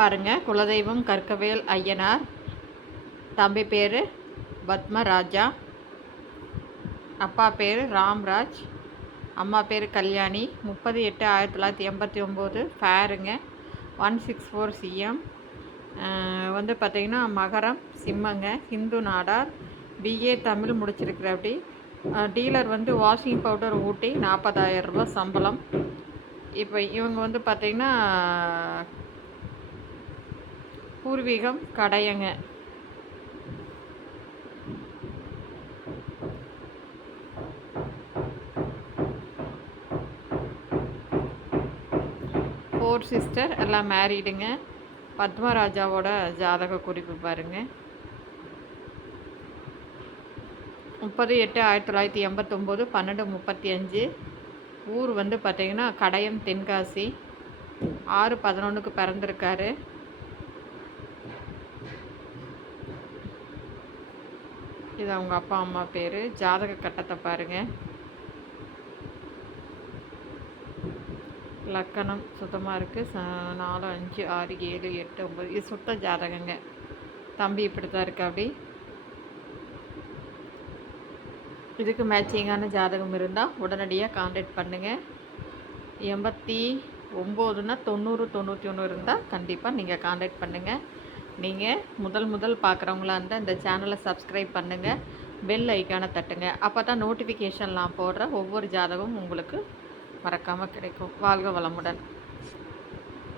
பாருங்கள் குலதெய்வம் கற்கவேல் ஐயனார். தம்பி பேர் பத்மராஜா. அப்பா பேர் ராம்ராஜ். அம்மா பேர் கல்யாணி. முப்பது எட்டு ஆயிரத்தி தொள்ளாயிரத்தி எண்பத்தி ஒம்பது ஃபேருங்க. One six four CM. வந்து பார்த்திங்கன்னா மகரம் சிம்மங்க ஹிந்து நாடார். பிஏ தமிழ் முடிச்சிருக்கிறபடி. டீலர் வந்து வாஷிங் பவுடர் ஊட்டி நாற்பதாயிரம் ரூபா சம்பளம். இப்போ இவங்க வந்து பார்த்திங்கன்னா பூர்வீகம் கடையங்க. ஃபோர் சிஸ்டர் எல்லாம் மேரீடுங்க பத்மராஜாவோட ஜாதக குறிப்பு பாருங்க. முப்பது எட்டு ஆயிரத்தி தொள்ளாயிரத்தி எண்பத்தொம்போது பன்னெண்டு முப்பத்தி அஞ்சு. ஊர் வந்து பார்த்திங்கன்னா கடையம் தென்காசி. ஆறு பதினொன்றுக்கு பிறந்திருக்காரு. இது அவங்க அப்பா அம்மா பேர். ஜாதக கட்டத்தை பாருங்கள் லக்கணம் சுத்தமாக இருக்குது ச நாலு அஞ்சு ஆறு ஏழு எட்டு ஒம்பது இது சுத்த ஜாதகங்க. தம்பி இப்படி தான் இருக்கு அப்படி. இதுக்கு மேட்சிங்கான ஜாதகம் இருந்தால் உடனடியாக காண்டாக்ட் பண்ணுங்கள் எண்பத்தி ஒம்போதுன்னா தொண்ணூறு தொண்ணூற்றி ஒன்று இருந்தால் கண்டிப்பாக நீங்கள் காண்டாக்ட் பண்ணுங்கள் நீங்கள் முதல் முதல் பார்க்குறவங்களா இருந்தால் இந்த சேனலை சப்ஸ்கிரைப் பண்ணுங்கள் பெல் ஐக்கானை தட்டுங்க. அப்போ தான் நோட்டிஃபிகேஷன்லாம் போடுற ஒவ்வொரு ஜாதகமும் உங்களுக்கு மறக்காமல் கிடைக்கும். வாழ்க வளமுடன்.